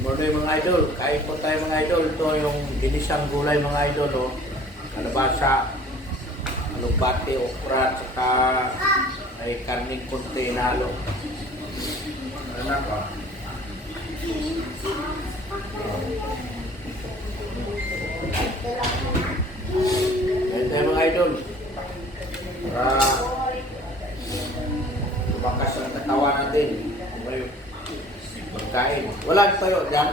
Morning mga idol, kain po tayo mga idol. Ito yung ginisang gulay mga idol. Oh. Kalabasa, alugbate, okra, saka ay karning konti na halo. Ano na ba? Kain tayo mga idol. Para lumakas ang katawan natin. May pagkain. Wala tayo dyan.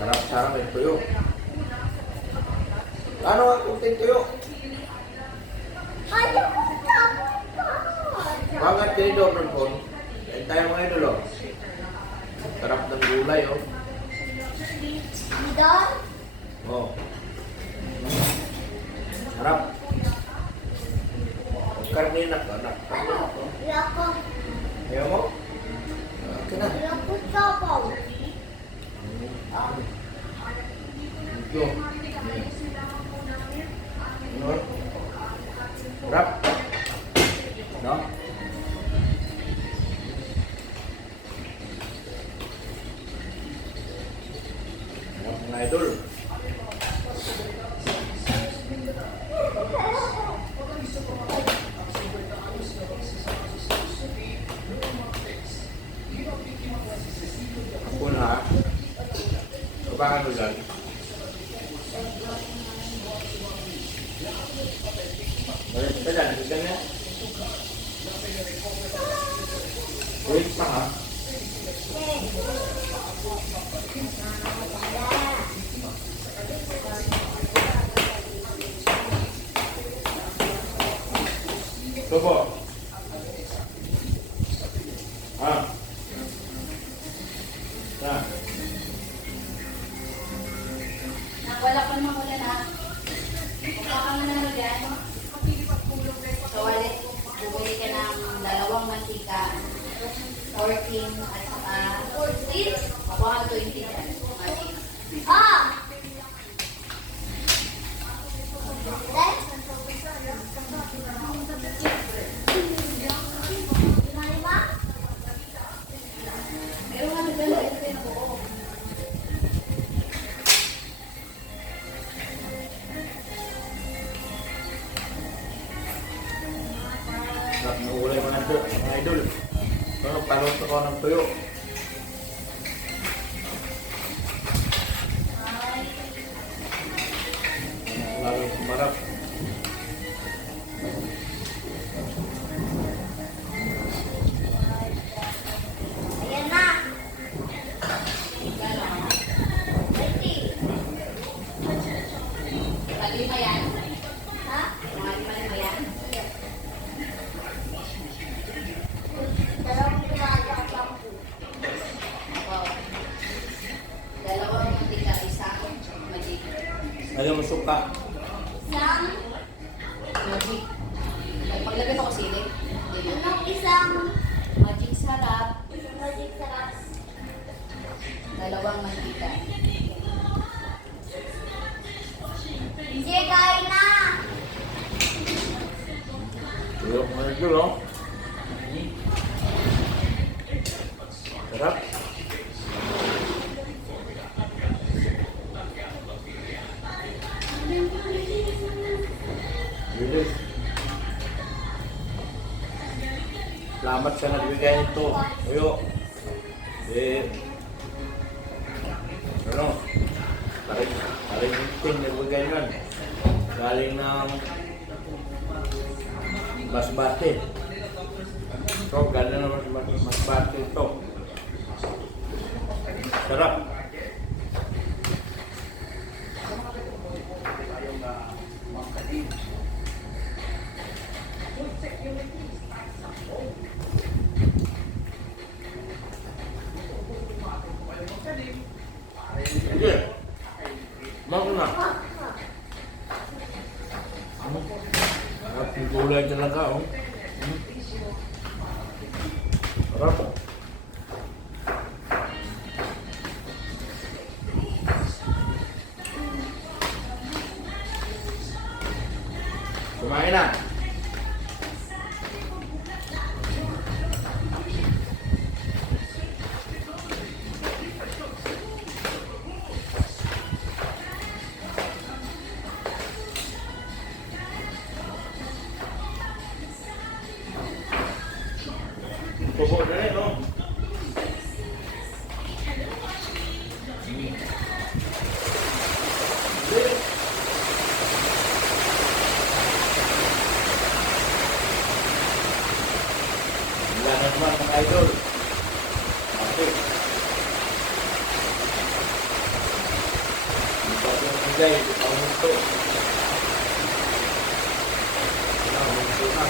Sarap-sarap may tuyo. Ano ang kunting tuyo? Bangat kayo doon po. Kain tayo mga idol. Oh. Sarap ng gulay. Oh. Oh. Sarap. Karne na ka, anak. Ayaw mo? Okay na. Ito. Sarap. No? Sarap mga idol. Ako na. Kabahan mo dyan. Balik ka dyan. Bigyan niya. Wait pa ha. Tubo. Ha. Na. Wala pa naman ulan ha. Baka ka na naman dyan. Sa wallet, bumili ka ng 2 mantika, 14 at saka 120 dyan. Meron nga nagdala, ito yung buo. Sarap ng gulay mga idol. Pero palot ako ng tuyo. Lalong kumarap. Ayan na. Pag-lima yan? Ha? Mga lima yan? Wow. 2 mantika, 1 magic. Ayaw mo suka. Magic. Paglagay mo ko silip. Anong isang Magic sarap. magic sarap? 2 mantika. Hindi, kain na! Tuyo mga idol, oh. Sarap. Bilis. Salamat sa nagbigay nito. Tuyo. Ano? Paring ting nagbigay yan. Galing ng Masbate. So, galing naman sa Masbate ito. Sarap. Sige. Mako na. Sarap yung gulay talaga, oh. Sarap. Kumain na. Tubo na rin, no? Wala na naman mga idol. Okay. Ang bagong bigay, ang mundo. Ang mundo na.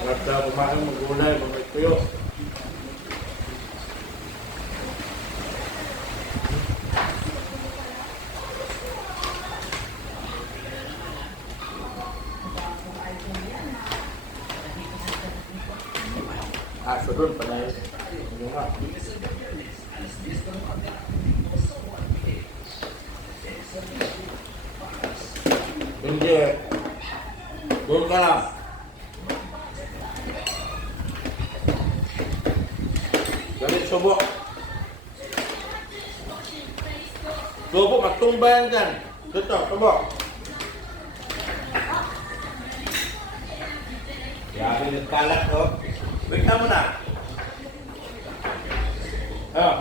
Harap na kumain, magulay, mga tuyo. Aso doon, panay. Ano nga? Hindi. Doon ka lang. Galit subo. Subo, matumbayan dyan. Dito, subo. Grabe nagkalat, oh. Wait na muna. Oh.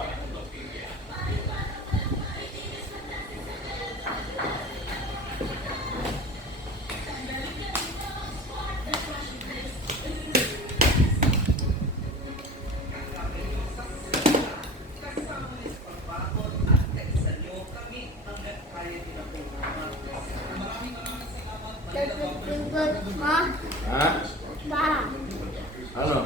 Ma, Ha? pa. Ano?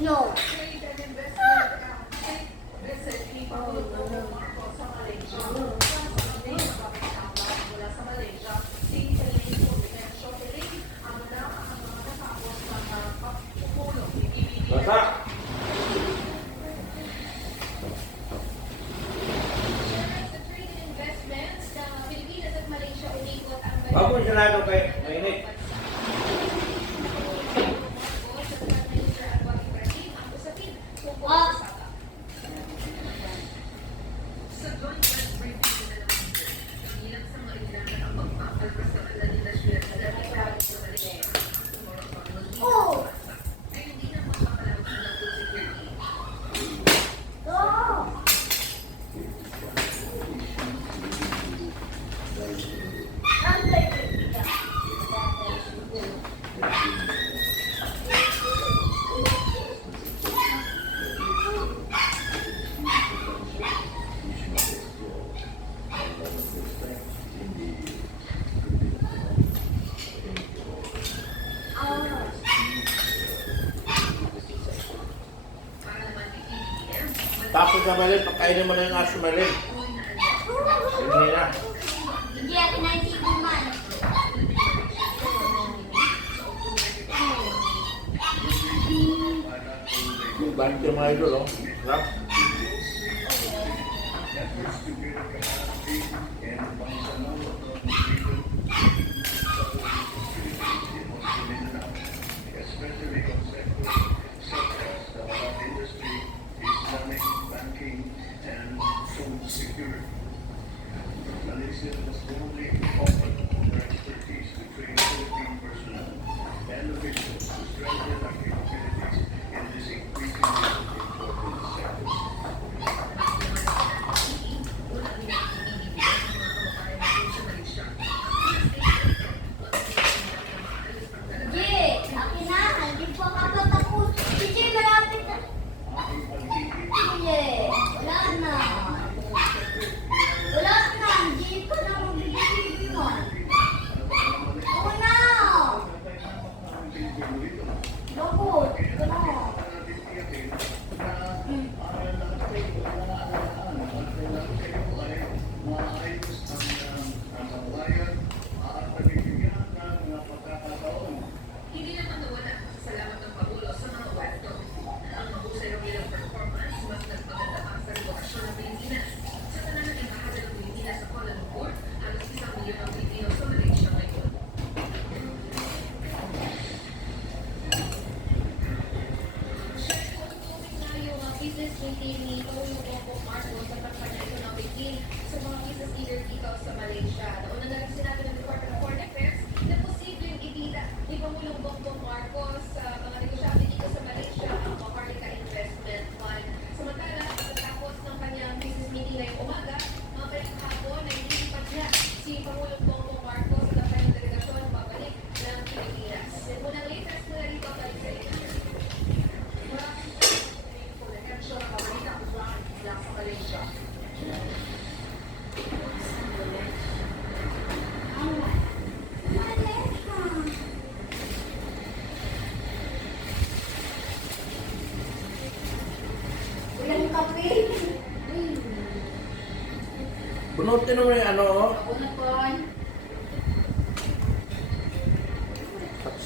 No. Basta. Bago siya lalo kay mainit. Ah. Oh. Oh. Tapos na malin, pagkainin mo na yung aso malin. Hindi na. Hindi ako naisipan. Banit yung mga idol, oh. Sarap.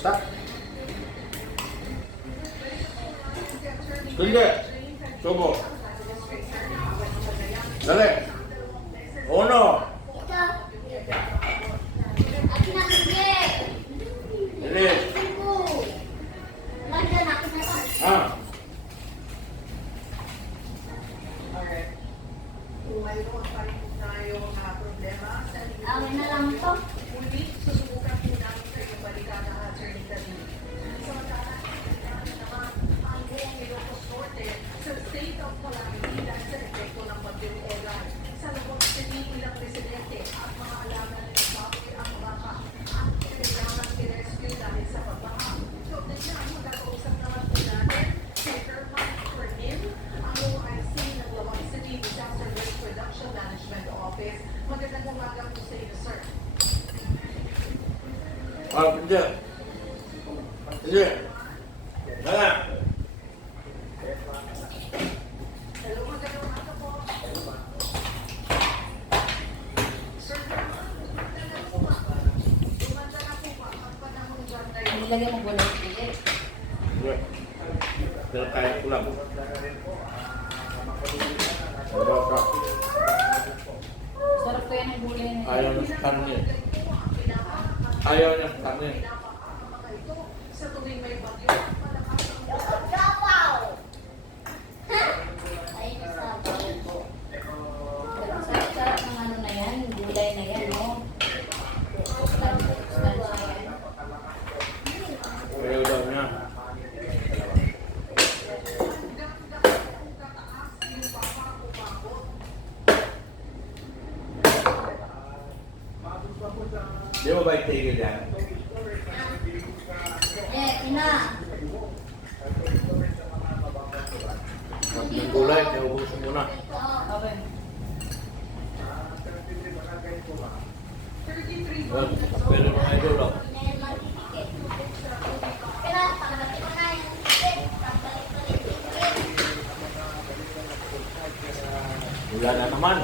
Sa? Hindi. Subo. Dali. Uno. Ito. Akin na sige. Dali. Ito. Nandiyan akin na to. Ah. Mayroon pa rin tayong problema sa Akin na lang to. muli, susubukan po namin sa iyong balikada at Attorney Cadillo. Samantala, naman ang buong Ilocos Norte sa state of calamity dahil sa epekto ng bagyong Elan. Sa Lubog City, ilang residente at mga alaman ng baboy ang baka at kailangan i-rescue dahil sa pagbaha. So, nandiyan, magkakausap naman po natin si Herman Cornel, ang OIC ng Lubog City Disaster Risk Reduction Management Office. Magandang umaga po sa inyo, sir. Ah, hindi. Hindi. Dali. Hello, magandang umaga po. Sir, dumanda na po ba ang panahon dyan ngayon? Nilagay mo gulay ulit. Hindi. Pero kaya ko lang. Ano ka? Sarap ko yan ang gulay na Ayaw ng karne. Ayaw ng karne. Sa tuwing may bagyo, malakas ang Gawaw. Ay, sarap po. Sarap ng ano na yan, gulay na yan, no? Substantial yan. Ayaw daw niya. Di mo ba itigil yan? Ina. Ng gulay, naubusin mo na. Okay. Well, pero mga idol, oh. Kaya, pagkakit ko na yung ticket. Wala na naman.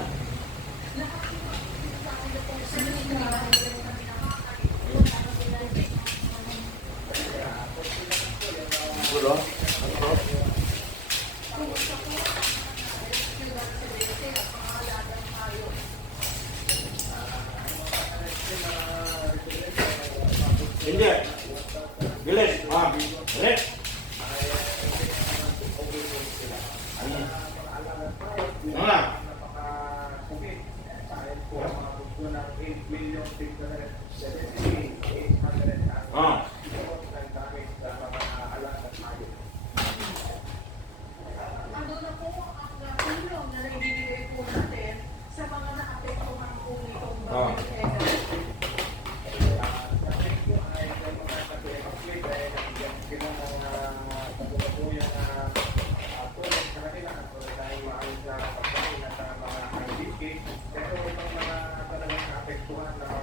Gulo? Ano? Hindi. Bilis. Ah, bilis. Ano na? Ah. Ando na po ang tulong na naibibigay po natin sa mga naapektuhan po nitong bagyong Elan.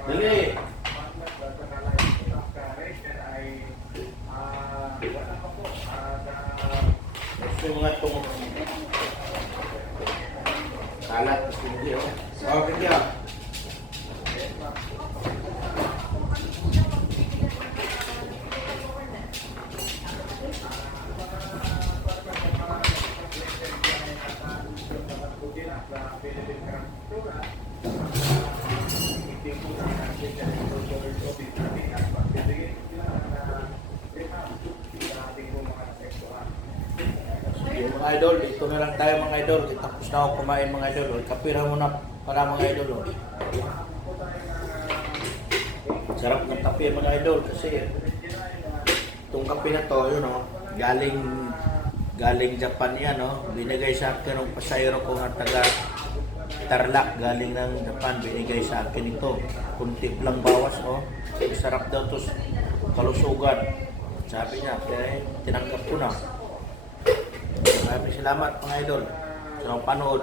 Dali. Gusto yung mga itong kalat. Gusto hindi, oh. Okay, kaya. Yung mga idol, dito na lang tayo mga idol. Tapos na ako kumain mga idol. Kapira mo na para mga idol. Oh. Sarap ng kape mga idol kasi itong kape na to, yun oh, galing Japan yan, no? Binigay sa akin ng pasayro ko nga taga Tarlac, galing ng Japan, binigay sa akin ito. Kunti lang bawas, oh. Sarap daw to sa kalusugan. Sabi niya, kaya tinanggap ko na. Maraming salamat mga idol sa panood.